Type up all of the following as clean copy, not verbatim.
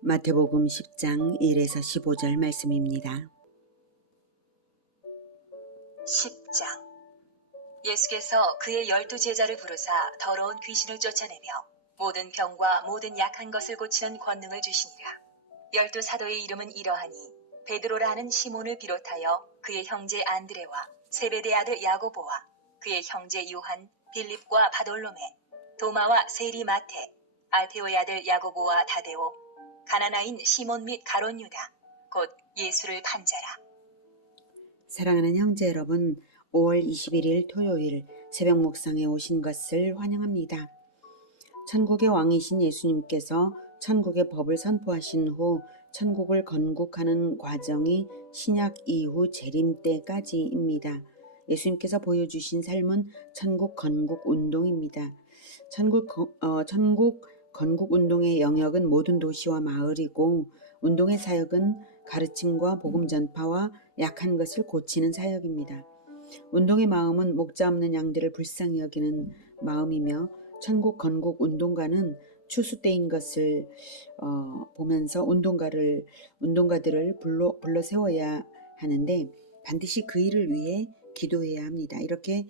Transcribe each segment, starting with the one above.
마태복음 10장 1에서 15절 말씀입니다. 10장. 예수께서 그의 12제자를 부르사 더러운 귀신을 쫓아내며 모든 병과 모든 약한 것을 고치는 권능을 주시니라. 12사도의 이름은 이러하니 베드로라 하는 시몬을 비롯하여 그의 형제 안드레와 세베대 아들 야고보와 그의 형제 요한, 빌립과 바돌로메, 도마와 세리 마테, 알페오의 아들 야고보와 다데오, 가나나인 시몬 및 가롯 유다, 곧 예수를 판 자라. 사랑하는 형제 여러분, 5월 21일 토요일 새벽 묵상에 오신 것을 환영합니다. 천국의 왕이신 예수님께서 천국의 법을 선포하신 후 천국을 건국하는 과정이 신약 이후 재림 때까지입니다. 예수님께서 보여주신 삶은 천국 건국 운동입니다. 천국 건국 운동의 영역은 모든 도시와 마을이고, 운동의 사역은 가르침과 복음 전파와 약한 것을 고치는 사역입니다. 운동의 마음은 목자 없는 양들을 불쌍히 여기는 마음이며, 천국 건국 운동가는 추수 때인 것을 보면서 운동가들을 불러 세워야 하는데 반드시 그 일을 위해 기도해야 합니다. 이렇게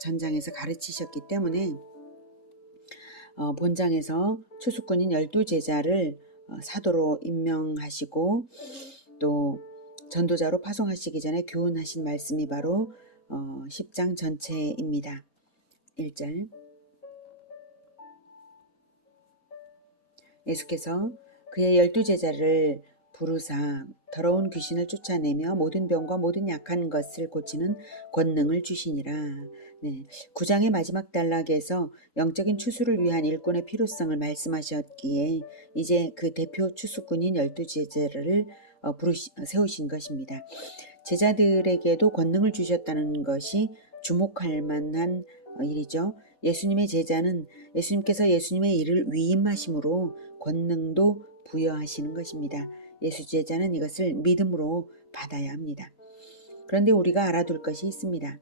전장에서 가르치셨기 때문에 본장에서 추수꾼인 12제자를 사도로 임명하시고 또 전도자로 파송하시기 전에 교훈하신 말씀이 바로 10장 전체입니다. 1절. 예수께서 그의 12제자를 부르사 더러운 귀신을 쫓아내며 모든 병과 모든 약한 것을 고치는 권능을 주시니라. 9장의 마지막 단락에서 영적인 추수를 위한 일꾼의 필요성을 말씀하셨기에 이제 그 대표 추수꾼인 12제자를 세우신 것입니다. 제자들에게도 권능을 주셨다는 것이 주목할 만한 일이죠. 예수님의 제자는 예수님께서 예수님의 일을 위임하심으로 권능도 부여하시는 것입니다. 예수 제자는 이것을 믿음으로 받아야 합니다. 그런데 우리가 알아둘 것이 있습니다.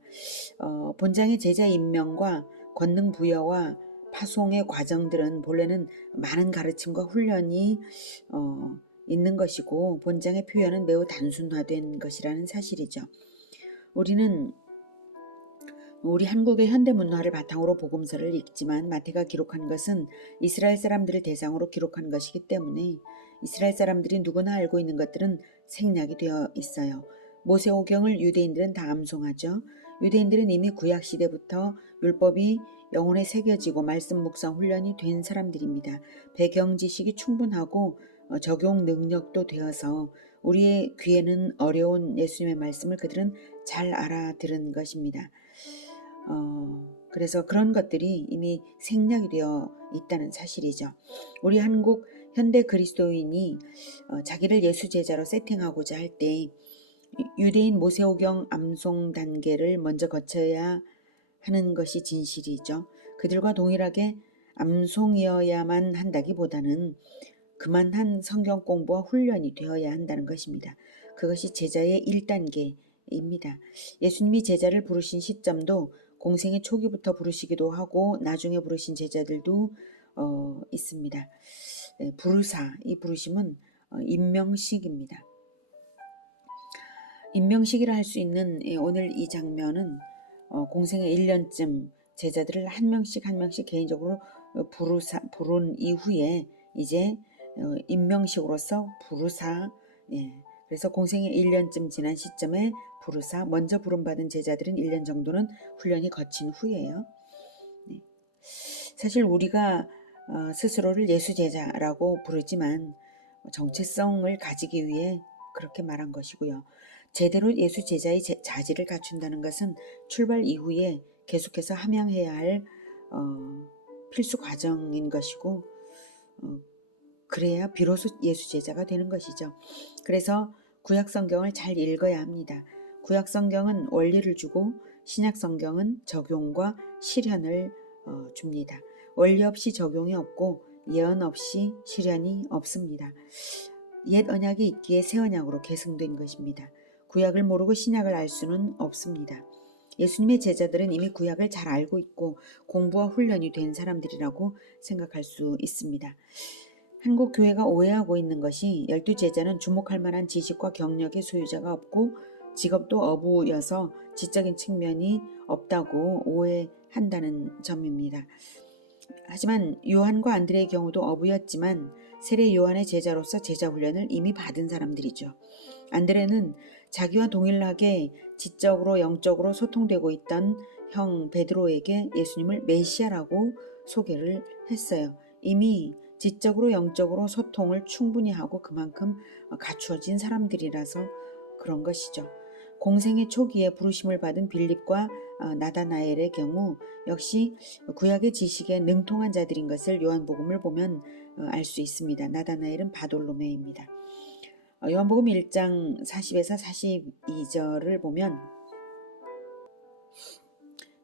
본장의 제자 임명과 권능 부여와 파송의 과정들은 본래는 많은 가르침과 훈련이 있는 것이고, 본장의 표현은 매우 단순화된 것이라는 사실이죠. 우리 한국의 현대문화를 바탕으로 복음서를 읽지만 마태가 기록한 것은 이스라엘 사람들을 대상으로 기록한 것이기 때문에 이스라엘 사람들이 누구나 알고 있는 것들은 생략이 되어 있어요. 모세오경을 유대인들은 다 암송하죠. 유대인들은 이미 구약시대부터 율법이 영혼에 새겨지고 말씀 묵상 훈련이 된 사람들입니다. 배경 지식이 충분하고 적용 능력도 되어서 우리의 귀에는 어려운 예수님의 말씀을 그들은 잘 알아들은 것입니다. 그래서 그런 것들이 이미 생략이 되어 있다는 사실이죠. 우리 한국 현대 그리스도인이 자기를 예수 제자로 세팅하고자 할 때 유대인 모세오경 암송 단계를 먼저 거쳐야 하는 것이 진실이죠. 그들과 동일하게 암송이어야만 한다기보다는 그만한 성경 공부와 훈련이 되어야 한다는 것입니다. 그것이 제자의 1단계입니다. 예수님이 제자를 부르신 시점도 공생의 초기부터 부르시기도 하고 나중에 부르신 제자들도 있습니다. 부르사, 이 부르심은 임명식입니다. 임명식이라 할 수 있는 오늘 이 장면은 공생의 1년쯤 제자들을 한 명씩 개인적으로 부른 이후에 이제 임명식으로서 부르사, 그래서 공생의 1년쯤 지난 시점에 부르사, 먼저 부름받은 제자들은 1년 정도는 훈련이 거친 후예요. 사실 우리가 스스로를 예수 제자라고 부르지만 정체성을 가지기 위해 그렇게 말한 것이고요. 제대로 예수 제자의 자질을 갖춘다는 것은 출발 이후에 계속해서 함양해야 할 필수 과정인 것이고, 그래야 비로소 예수 제자가 되는 것이죠. 그래서 구약 성경을 잘 읽어야 합니다. 구약 성경은 원리를 주고 신약 성경은 적용과 실현을 줍니다. 원리 없이 적용이 없고 예언 없이 실현이 없습니다. 옛 언약이 있기에 새 언약으로 계승된 것입니다. 구약을 모르고 신약을 알 수는 없습니다. 예수님의 제자들은 이미 구약을 잘 알고 있고 공부와 훈련이 된 사람들이라고 생각할 수 있습니다. 한국 교회가 오해하고 있는 것이 12제자는 주목할 만한 지식과 경력의 소유자가 없고 직업도 어부여서 지적인 측면이 없다고 오해한다는 점입니다. 하지만 요한과 안드레의 경우도 어부였지만 세례 요한의 제자로서 제자 훈련을 이미 받은 사람들이죠. 안드레는 자기와 동일하게 지적으로 영적으로 소통되고 있던 형 베드로에게 예수님을 메시아라고 소개를 했어요. 이미 지적으로 영적으로 소통을 충분히 하고 그만큼 갖추어진 사람들이라서 그런 것이죠. 공생의 초기에 부르심을 받은 빌립과 나다나엘의 경우 역시 구약의 지식에 능통한 자들인 것을 요한복음을 보면 알 수 있습니다. 나다나엘은 바돌로메입니다. 요한복음 1장 40에서 42절을 보면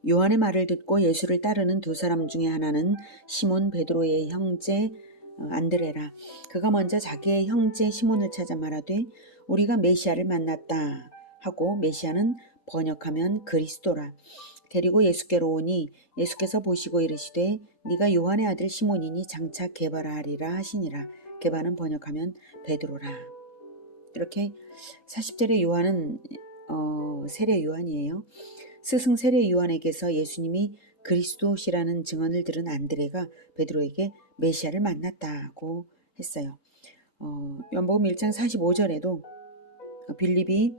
요한의 말을 듣고 예수를 따르는 두 사람 중에 하나는 시몬 베드로의 형제 안드레라. 그가 먼저 자기의 형제 시몬을 찾아 말하되 우리가 메시아를 만났다 하고, 메시아는 번역하면 그리스도라. 데리고 예수께로 오니 예수께서 보시고 이르시되 네가 요한의 아들 시몬이니 장차 게바라 하리라 하시니라. 게바는 번역하면 베드로라. 이렇게 40절의 요한은 세례 요한이에요. 스승 세례 요한에게서 예수님이 그리스도시라는 증언을 들은 안드레가 베드로에게 메시아를 만났다고 했어요. 요한복음 1장 45절에도 빌립이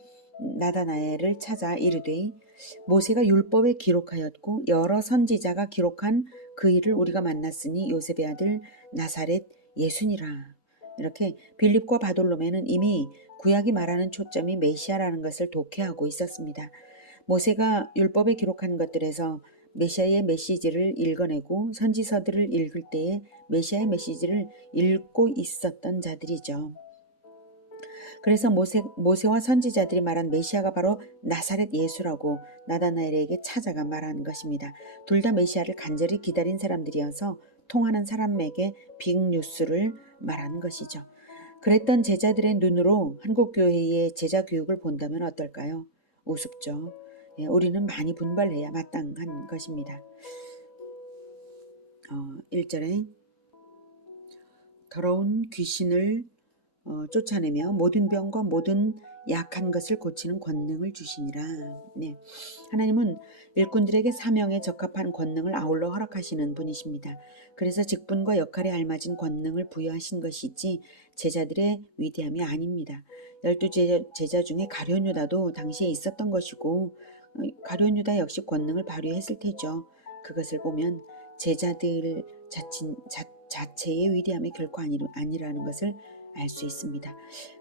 나다나엘을 찾아 이르되 모세가 율법에 기록하였고 여러 선지자가 기록한 그 일을 우리가 만났으니 요셉의 아들 나사렛 예수니라. 이렇게 빌립과 바돌로메는 이미 구약이 말하는 초점이 메시아라는 것을 독해하고 있었습니다. 모세가 율법에 기록한 것들에서 메시아의 메시지를 읽어내고 선지서들을 읽을 때에 메시아의 메시지를 읽고 있었던 자들이죠. 그래서 모세와 선지자들이 말한 메시아가 바로 나사렛 예수라고 나다나엘에게 찾아가 말한 것입니다. 둘 다 메시아를 간절히 기다린 사람들이어서 통하는 사람에게 빅뉴스를 말한 것이죠. 그랬던 제자들의 눈으로 한국교회의 제자 교육을 본다면 어떨까요? 우습죠. 우리는 많이 분발해야 마땅한 것입니다. 1절에 더러운 귀신을 쫓아내며 모든 병과 모든 약한 것을 고치는 권능을 주시니라. 네. 하나님은 일꾼들에게 사명에 적합한 권능을 아울러 허락하시는 분이십니다. 그래서 직분과 역할에 알맞은 권능을 부여하신 것이지 제자들의 위대함이 아닙니다. 12제자 중에 가룟 유다도 당시에 있었던 것이고 가룟 유다 역시 권능을 발휘했을 테죠. 그것을 보면 제자들 자체의 위대함이 결코 아니라는 것을 알 수 있습니다.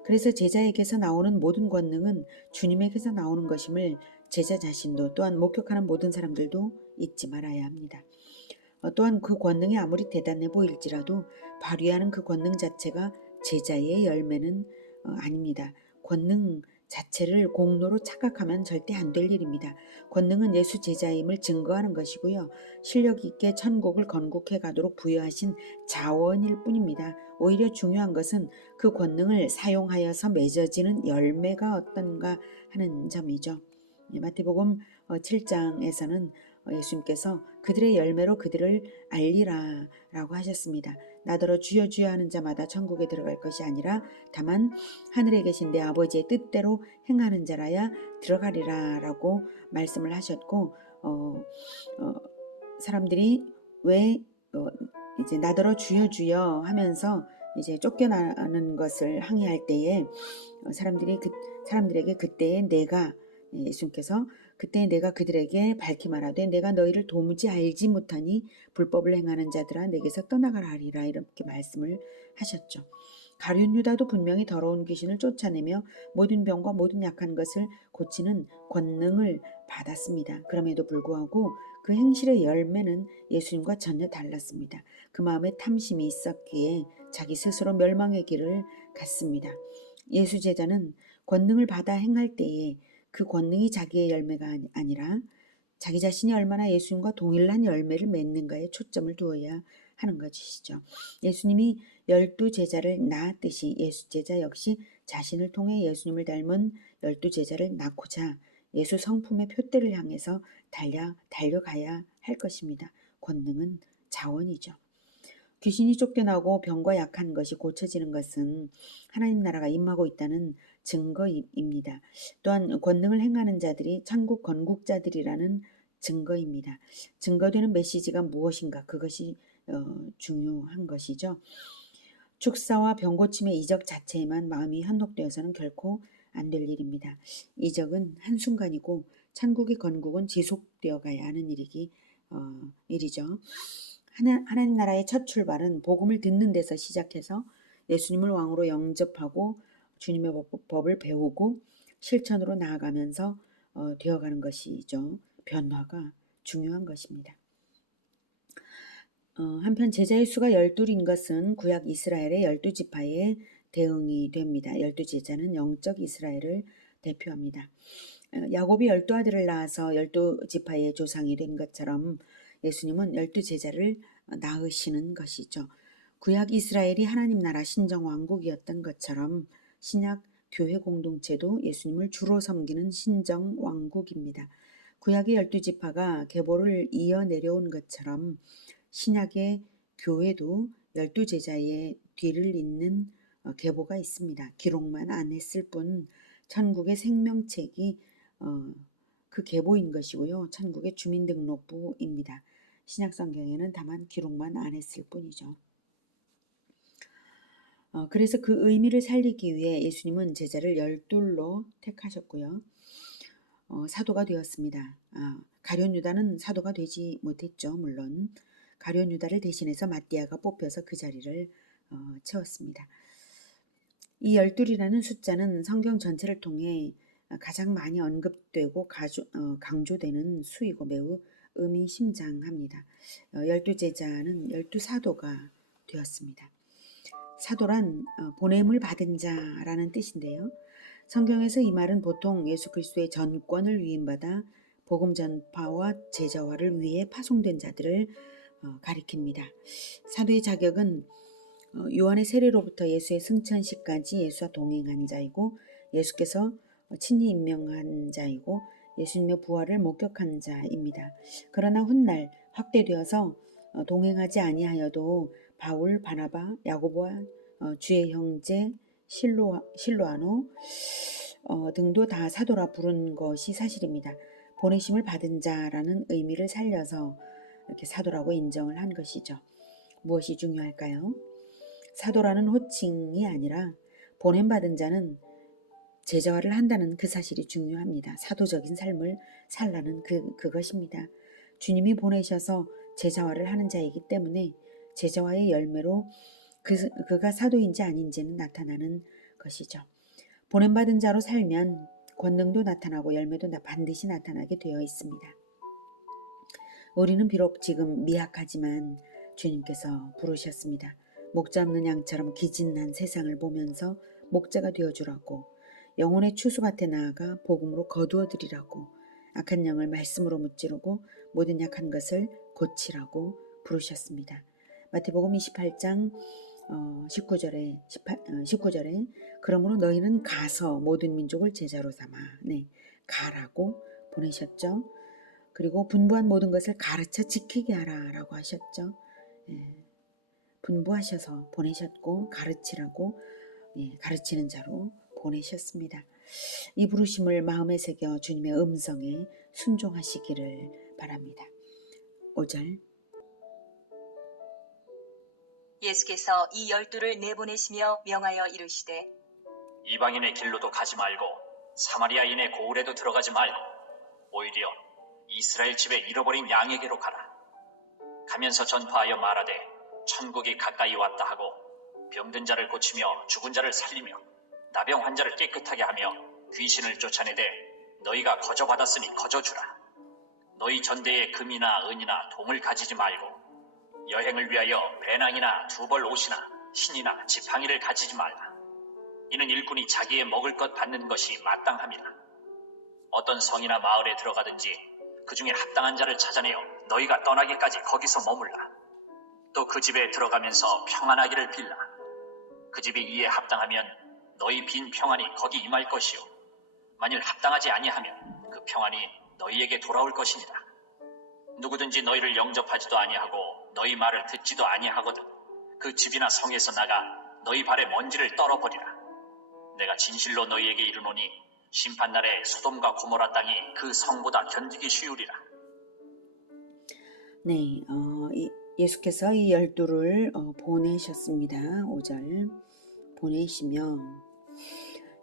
그래서 제자에게서 나오는 모든 권능은 주님에게서 나오는 것임을 제자 자신도 또한 목격하는 모든 사람들도 잊지 말아야 합니다. 또한 그 권능이 아무리 대단해 보일지라도 발휘하는 그 권능 자체가 제자의 열매는 아닙니다. 권능 자체를 공로로 착각하면 절대 안 될 일입니다. 권능은 예수 제자임을 증거하는 것이고요. 실력 있게 천국을 건국해 가도록 부여하신 자원일 뿐입니다. 오히려 중요한 것은 그 권능을 사용하여서 맺어지는 열매가 어떤가 하는 점이죠. 마태복음 7장에서는 예수님께서 그들의 열매로 그들을 알리라 라고 하셨습니다. 나더러 주여 주여 하는 자마다 천국에 들어갈 것이 아니라 다만 하늘에 계신 내 아버지의 뜻대로 행하는 자라야 들어가리라 라고 말씀을 하셨고, 사람들이 왜 이제 나더러 주여 주여 하면서 이제 쫓겨나는 것을 항의할 때에 사람들에게 그때에 내가, 예수님께서 그때 내가 그들에게 밝히 말하되 내가 너희를 도무지 알지 못하니 불법을 행하는 자들아 내게서 떠나가라 하리라, 이렇게 말씀을 하셨죠. 가룟 유다도 분명히 더러운 귀신을 쫓아내며 모든 병과 모든 약한 것을 고치는 권능을 받았습니다. 그럼에도 불구하고 그 행실의 열매는 예수님과 전혀 달랐습니다. 그 마음에 탐심이 있었기에 자기 스스로 멸망의 길을 갔습니다. 예수 제자는 권능을 받아 행할 때에 그 권능이 자기의 열매가 아니라 자기 자신이 얼마나 예수님과 동일한 열매를 맺는가에 초점을 두어야 하는 것이시죠. 예수님이 12제자를 낳았듯이 예수 제자 역시 자신을 통해 예수님을 닮은 12제자를 낳고자 예수 성품의 표대를 향해서 달려가야 할 것입니다. 권능은 자원이죠. 귀신이 쫓겨나고 병과 약한 것이 고쳐지는 것은 하나님 나라가 임하고 있다는 증거입니다. 또한 권능을 행하는 자들이 천국 건국자들이라는 증거입니다. 증거되는 메시지가 무엇인가? 그것이 중요한 것이죠. 축사와 병고침의 이적 자체에만 마음이 현혹되어서는 결코 안 될 일입니다. 이적은 한순간이고 천국의 건국은 지속되어 가야 하는 일이죠. 하나님 나라의 첫 출발은 복음을 듣는 데서 시작해서 예수님을 왕으로 영접하고 주님의 법을 배우고 실천으로 나아가면서 되어가는 것이죠. 변화가 중요한 것입니다. 한편 제자의 수가 12인 것은 구약 이스라엘의 12지파의 대응이 됩니다. 12제자는 영적 이스라엘을 대표합니다. 야곱이 12아들을 낳아서 12지파의 조상이 된 것처럼 예수님은 12제자를 낳으시는 것이죠. 구약 이스라엘이 하나님 나라 신정왕국이었던 것처럼 신약 교회 공동체도 예수님을 주로 섬기는 신정왕국입니다. 구약의 12지파가 계보를 이어 내려온 것처럼 신약의 교회도 12제자의 뒤를 잇는 계보가 있습니다. 기록만 안 했을 뿐 천국의 생명책이 그 계보인 것이고요. 천국의 주민등록부입니다. 신약성경에는 다만 기록만 안 했을 뿐이죠. 그래서 그 의미를 살리기 위해 예수님은 제자를 12로 택하셨고요. 사도가 되었습니다. 가룟 유다는 사도가 되지 못했죠. 물론 가룟 유다를 대신해서 마띠아가 뽑혀서 그 자리를 채웠습니다. 이 12이라는 숫자는 성경 전체를 통해 가장 많이 언급되고 강조되는 수이고 매우 의미심장합니다. 12제자는 12사도가 되었습니다. 사도란 보냄을 받은 자라는 뜻인데요. 성경에서 이 말은 보통 예수 그리스도의 전권을 위임받아 복음 전파와 제자화를 위해 파송된 자들을 가리킵니다. 사도의 자격은 요한의 세례로부터 예수의 승천식까지 예수와 동행한 자이고 예수께서 친히 임명한 자이고 예수님의 부활을 목격한 자입니다. 그러나 훗날 확대되어서 동행하지 아니하여도 바울, 바나바, 야고보와 주의 형제 실로아노 등도 다 사도라 부른 것이 사실입니다. 보내심을 받은 자라는 의미를 살려서 이렇게 사도라고 인정을 한 것이죠. 무엇이 중요할까요? 사도라는 호칭이 아니라 보냄받은 자는 제자화를 한다는 그 사실이 중요합니다. 사도적인 삶을 살라는 그것입니다. 주님이 보내셔서 제자화를 하는 자이기 때문에 제자화의 열매로 그가 사도인지 아닌지는 나타나는 것이죠. 보냄받은 자로 살면 권능도 나타나고 열매도 반드시 나타나게 되어 있습니다. 우리는 비록 지금 미약하지만 주님께서 부르셨습니다. 목자 없는 양처럼 기진한 세상을 보면서 목자가 되어주라고, 영혼의 추수밭에 나아가 복음으로 거두어드리라고, 악한 영을 말씀으로 무찌르고 모든 약한 것을 고치라고 부르셨습니다. 마태복음 28장 19절에 그러므로 너희는 가서 모든 민족을 제자로 삼아 가라고 보내셨죠. 그리고 분부한 모든 것을 가르쳐 지키게 하라라고 하셨죠. 분부하셔서 보내셨고 가르치라고 가르치는 자로 보내셨습니다. 이 부르심을 마음에 새겨 주님의 음성에 순종하시기를 바랍니다. 5절 예수께서 이 12를 내보내시며 명하여 이르시되 이방인의 길로도 가지 말고 사마리아인의 고을에도 들어가지 말고 오히려 이스라엘 집에 잃어버린 양에게로 가라. 가면서 전파하여 말하되 천국이 가까이 왔다 하고 병든 자를 고치며 죽은 자를 살리며 나병 환자를 깨끗하게 하며 귀신을 쫓아내되 너희가 거저받았으니 거저주라. 너희 전대에 금이나 은이나 동을 가지지 말고 여행을 위하여 배낭이나 두벌 옷이나 신이나 지팡이를 가지지 말라. 이는 일꾼이 자기의 먹을 것 받는 것이 마땅함이라. 어떤 성이나 마을에 들어가든지 그 중에 합당한 자를 찾아내어 너희가 떠나기까지 거기서 머물라. 또 그 집에 들어가면서 평안하기를 빌라. 그 집이 이에 합당하면 너희 빈 평안이 거기 임할 것이요 만일 합당하지 아니하면 그 평안이 너희에게 돌아올 것이니라. 누구든지 너희를 영접하지도 아니하고 너희 말을 듣지도 아니하거든 그 집이나 성에서 나가 너희 발에 먼지를 떨어버리라. 내가 진실로 너희에게 이르노니 심판날에 소돔과 고모라 땅이 그 성보다 견디기 쉬우리라. 네, 예수께서 이 12를 보내셨습니다. 5절 보내시며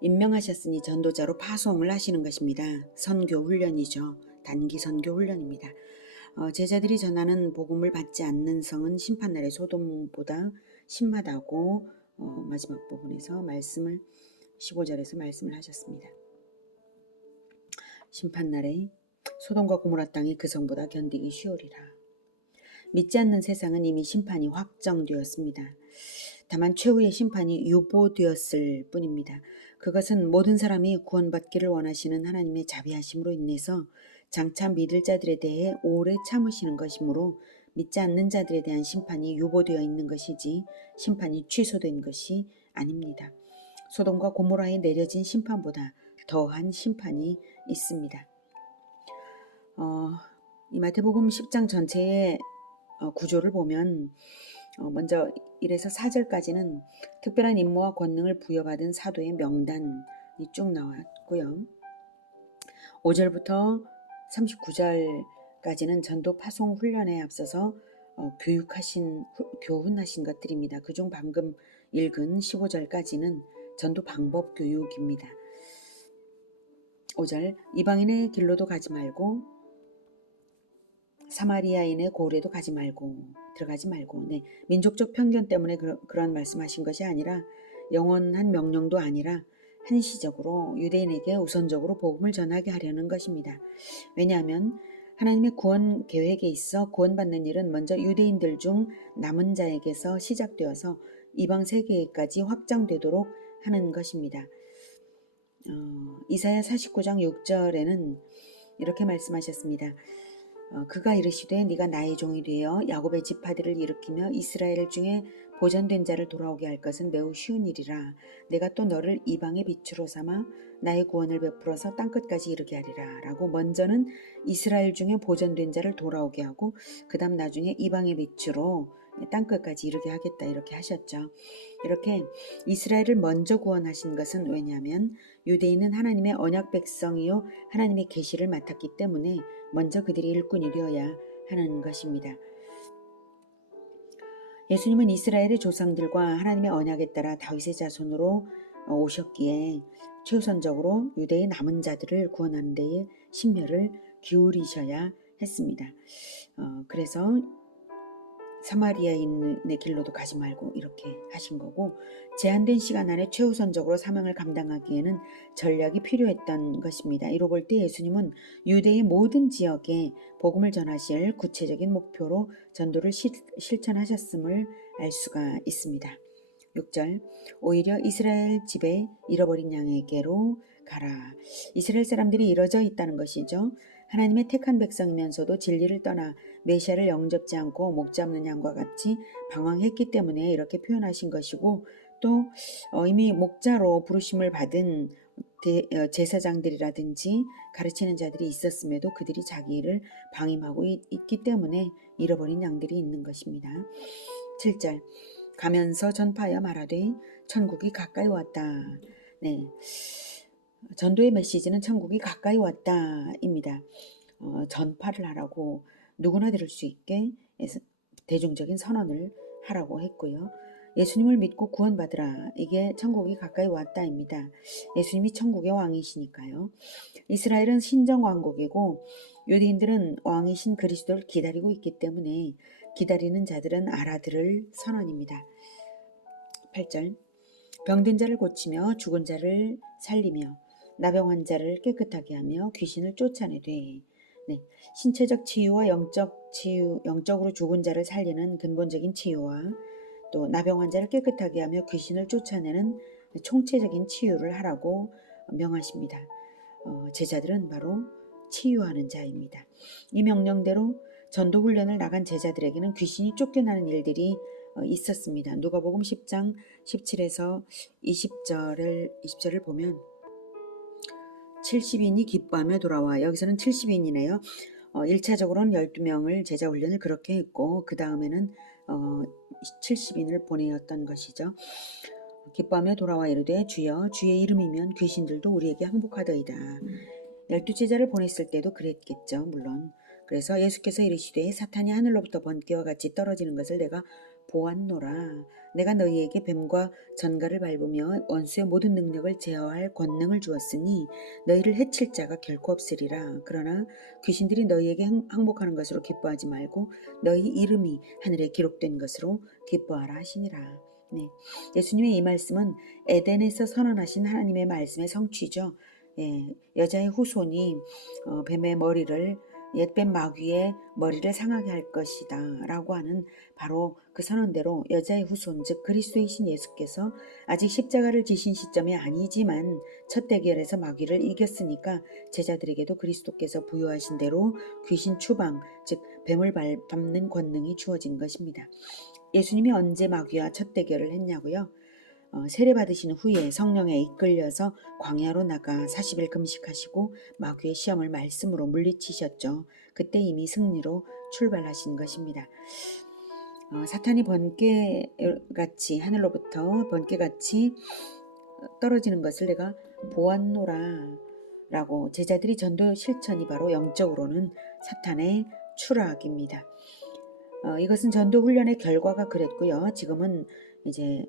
임명하셨으니 전도자로 파송을 하시는 것입니다. 선교 훈련이죠. 단기 선교 훈련입니다. 제자들이 전하는 복음을 받지 않는 성은 심판날에 소돔보다 심하다고 마지막 부분에서 15절에서 말씀을 하셨습니다. 심판날에 소돔과 고모라 땅이 그 성보다 견디기 쉬우리라. 믿지 않는 세상은 이미 심판이 확정되었습니다. 다만 최후의 심판이 유보되었을 뿐입니다. 그것은 모든 사람이 구원받기를 원하시는 하나님의 자비하심으로 인해서 장차 믿을 자들에 대해 오래 참으시는 것이므로 믿지 않는 자들에 대한 심판이 유보되어 있는 것이지 심판이 취소된 것이 아닙니다. 소돔과 고모라에 내려진 심판보다 더한 심판이 있습니다. 이 마태복음 10장 전체의 구조를 보면 먼저 1에서 4절까지는 특별한 임무와 권능을 부여받은 사도의 명단이 쭉 나왔고요. 5절부터 39절까지는 전도 파송 훈련에 앞서서 교훈하신 것들입니다. 그중 방금 읽은 15절까지는 전도 방법 교육입니다. 5절 이방인의 길로도 가지 말고 사마리아인의 고을에도 들어가지 말고 네, 민족적 편견 때문에 그런 말씀하신 것이 아니라 영원한 명령도 아니라 한시적으로 유대인에게 우선적으로 복음을 전하게 하려는 것입니다. 왜냐하면 하나님의 구원 계획에 있어 구원받는 일은 먼저 유대인들 중 남은 자에게서 시작되어서 이방 세계까지 확장되도록 하는 것입니다. 이사야 49장 6절에는 이렇게 말씀하셨습니다. 그가 이르시되 네가 나의 종이 되어 야곱의 지파들을 일으키며 이스라엘 중에 보전된 자를 돌아오게 할 것은 매우 쉬운 일이라. 내가 또 너를 이방의 빛으로 삼아 나의 구원을 베풀어서 땅끝까지 이르게 하리라. 라고 먼저는 이스라엘 중에 보전된 자를 돌아오게 하고 그 다음 나중에 이방의 빛으로 땅끝까지 이르게 하겠다 이렇게 하셨죠. 이렇게 이스라엘을 먼저 구원하신 것은 왜냐하면 유대인은 하나님의 언약 백성이요 하나님의 계시를 맡았기 때문에 먼저 그들이 일꾼이 되어야 하는 것입니다. 예수님은 이스라엘의 조상들과 하나님의 언약에 따라 다윗의 자손으로 오셨기에 최우선적으로 유대의 남은 자들을 구원하는 데에 심혈을 기울이셔야 했습니다. 그래서 사마리아인의 길로도 가지 말고 이렇게 하신 거고 제한된 시간 안에 최우선적으로 사명을 감당하기에는 전략이 필요했던 것입니다. 이로 볼 때 예수님은 유대의 모든 지역에 복음을 전하실 구체적인 목표로 전도를 실천하셨음을 알 수가 있습니다. 6절 오히려 이스라엘 집에 잃어버린 양에게로 가라. 이스라엘 사람들이 이뤄져 있다는 것이죠. 하나님의 택한 백성이면서도 진리를 떠나 메시아를 영접지 않고 목 잡는 양과 같이 방황했기 때문에 이렇게 표현하신 것이고 또 이미 목자로 부르심을 받은 제사장들이라든지 가르치는 자들이 있었음에도 그들이 자기 일을 방임하고 있기 때문에 잃어버린 양들이 있는 것입니다. 7절 가면서 전파하여 말하되 천국이 가까이 왔다. 네. 전도의 메시지는 천국이 가까이 왔다입니다. 전파를 하라고 누구나 들을 수 있게 대중적인 선언을 하라고 했고요. 예수님을 믿고 구원받으라. 이게 천국이 가까이 왔다입니다. 예수님이 천국의 왕이시니까요. 이스라엘은 신정왕국이고 유대인들은 왕이신 그리스도를 기다리고 있기 때문에 기다리는 자들은 알아들을 선언입니다. 8절 병든 자를 고치며 죽은 자를 살리며 나병 환자를 깨끗하게 하며 귀신을 쫓아내되 네, 신체적 치유와 영적으로 죽은 자를 살리는 근본적인 치유와 또 나병 환자를 깨끗하게 하며 귀신을 쫓아내는 총체적인 치유를 하라고 명하십니다. 제자들은 바로 치유하는 자입니다. 이 명령대로 전도 훈련을 나간 제자들에게는 귀신이 쫓겨나는 일들이 있었습니다. 누가복음 10장 17에서 20절을 보면 70인이 기뻐하며 돌아와 여기서는 70인이네요. 1차적으로는 12명을 제자 훈련을 그렇게 했고 그 다음에는 70인을 보내었던 것이죠. 기뻐하며 돌아와 이르되 주여 주의 이름이면 귀신들도 우리에게 항복하더이다. 12제자를 보냈을 때도 그랬겠죠. 물론. 그래서 예수께서 이르시되 사탄이 하늘로부터 번개와 같이 떨어지는 것을 내가 보았노라. 내가 너희에게 뱀과 전갈을 밟으며 원수의 모든 능력을 제어할 권능을 주었으니 너희를 해칠 자가 결코 없으리라. 그러나 귀신들이 너희에게 항복하는 것으로 기뻐하지 말고 너희 이름이 하늘에 기록된 것으로 기뻐하라 하시니라. 네, 예수님의 이 말씀은 에덴에서 선언하신 하나님의 말씀의 성취죠. 예, 여자의 후손이 뱀의 머리를 옛뱀 마귀의 머리를 상하게 할 것이다 라고 하는 바로 그 선언대로 여자의 후손 즉 그리스도이신 예수께서 아직 십자가를 지신 시점이 아니지만 첫 대결에서 마귀를 이겼으니까 제자들에게도 그리스도께서 부여하신 대로 귀신 추방 즉 뱀을 밟는 권능이 주어진 것입니다. 예수님이 언제 마귀와 첫 대결을 했냐고요? 세례 받으신 후에 성령에 이끌려서 광야로 나가 40일 금식하시고 마귀의 시험을 말씀으로 물리치셨죠. 그때 이미 승리로 출발하신 것입니다. 사탄이 번개같이 하늘로부터 번개같이 떨어지는 것을 내가 보았노라 라고 제자들이 전도 실천이 바로 영적으로는 사탄의 추락입니다. 이것은 전도 훈련의 결과가 그랬고요. 지금은 이제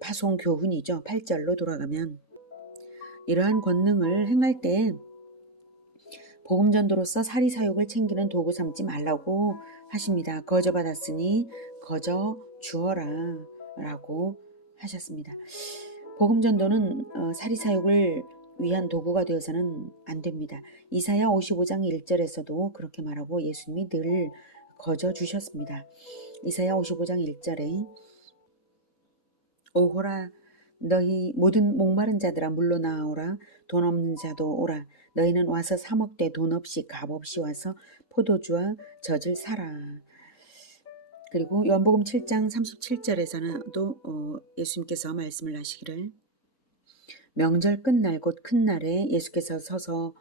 파송 교훈이죠. 8절로 돌아가면 이러한 권능을 행할 때 복음 전도로서 사리 사욕을 챙기는 도구 삼지 말라고 하십니다. 거저 받았으니 거저 주어라 라고 하셨습니다. 복음 전도는 사리 사욕을 위한 도구가 되어서는 안 됩니다. 이사야 55장 1절에서도 그렇게 말하고 예수님이 늘 거저 주셨습니다. 이사야 55장 1절에 오호라 너희 모든 목마른 자들아 물러나오라 돈 없는 자도 오라 너희는 와서 사 먹되 돈 없이 값 없이 와서 포도주와 젖을 사라. 그리고 요한복음 7장 37절에서는 또 예수님께서 말씀을 하시기를 명절 끝날 곧 큰 날에 예수께서 서서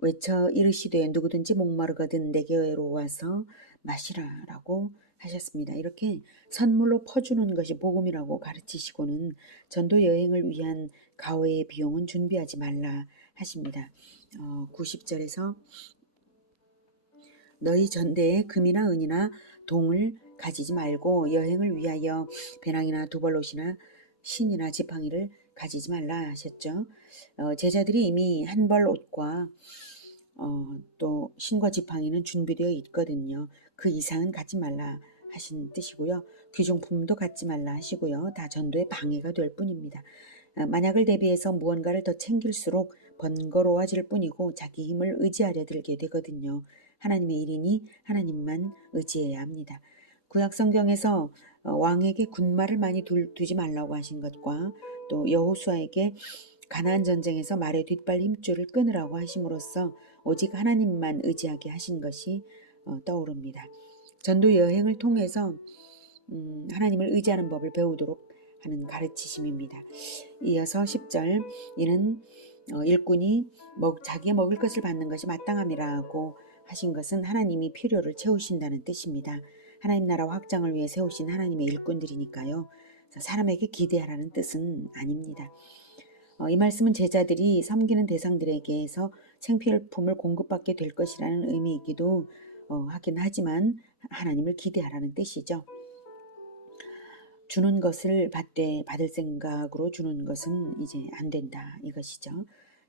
외쳐 이르시되 누구든지 목마르거든 내게로 와서 마시라 라고 하셨습니다. 이렇게 선물로 퍼주는 것이 복음이라고 가르치시고는 전도 여행을 위한 가외의 비용은 준비하지 말라 하십니다. 90절에서 너희 전대에 금이나 은이나 동을 가지지 말고 여행을 위하여 배낭이나 두벌롯이나 신이나 지팡이를 가지지 말라 하셨죠. 제자들이 이미 한 벌 옷과 또 신과 지팡이는 준비되어 있거든요. 그 이상은 갖지 말라 하신 뜻이고요. 귀중품도 갖지 말라 하시고요. 다 전도에 방해가 될 뿐입니다. 만약을 대비해서 무언가를 더 챙길수록 번거로워질 뿐이고 자기 힘을 의지하려 들게 되거든요. 하나님의 일이니 하나님만 의지해야 합니다. 구약 성경에서 왕에게 군말을 많이 두지 말라고 하신 것과 또 여호수아에게 가나안 전쟁에서 말의 뒷발 힘줄을 끊으라고 하심으로써 오직 하나님만 의지하게 하신 것이 떠오릅니다. 전도 여행을 통해서 하나님을 의지하는 법을 배우도록 하는 가르치심입니다. 이어서 10절 이는 일꾼이 자기의 먹을 것을 받는 것이 마땅함이라고 하신 것은 하나님이 필요를 채우신다는 뜻입니다. 하나님 나라 확장을 위해 세우신 하나님의 일꾼들이니까요. 사람에게 기대하라는 뜻은 아닙니다. 이 말씀은 제자들이 섬기는 대상들에게서 생필품을 공급받게 될 것이라는 의미이기도 하긴 하지만 하나님을 기대하라는 뜻이죠. 주는 것을 받되 받을 생각으로 주는 것은 이제 안 된다 이것이죠.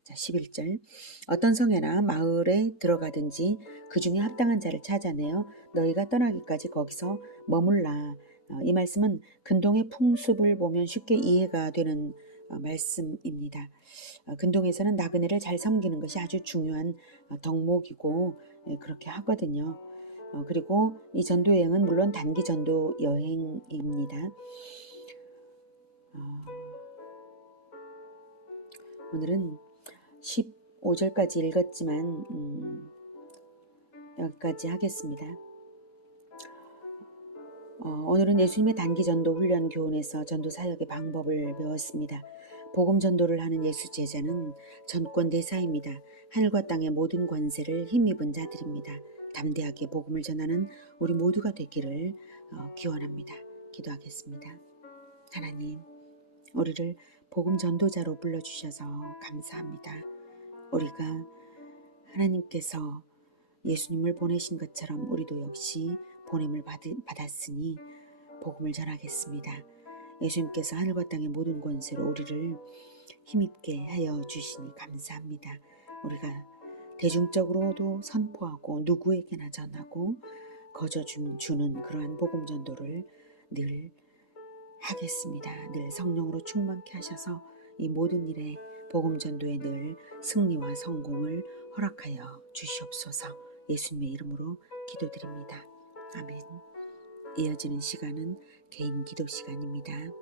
자, 11절 어떤 성에나 마을에 들어가든지 그 중에 합당한 자를 찾아내어 너희가 떠나기까지 거기서 머물라. 이 말씀은 근동의 풍습을 보면 쉽게 이해가 되는 말씀입니다. 근동에서는 나그네를 잘 섬기는 것이 아주 중요한 덕목이고 그렇게 하거든요. 그리고 이 전도 여행은 물론 단기 전도 여행입니다. 오늘은 15절까지 읽었지만 여기까지 하겠습니다. 오늘은 예수님의 단기 전도 훈련 교훈에서 전도 사역의 방법을 배웠습니다. 복음 전도를 하는 예수 제자는 전권 대사입니다. 하늘과 땅의 모든 권세를 힘입은 자들입니다. 담대하게 복음을 전하는 우리 모두가 되기를 기원합니다. 기도하겠습니다. 하나님, 우리를 복음 전도자로 불러주셔서 감사합니다. 우리가 하나님께서 예수님을 보내신 것처럼 우리도 역시 보냄을 받았으니 복음을 전하겠습니다. 예수님께서 하늘과 땅의 모든 권세로 우리를 힘있게 하여 주시니 감사합니다. 우리가 대중적으로도 선포하고 누구에게나 전하고 거저 주는 그러한 복음 전도를 늘 하겠습니다. 늘 성령으로 충만케 하셔서 이 모든 일에 복음 전도에 늘 승리와 성공을 허락하여 주시옵소서. 예수님의 이름으로 기도드립니다. 아멘. 이어지는 시간은 개인 기도 시간입니다.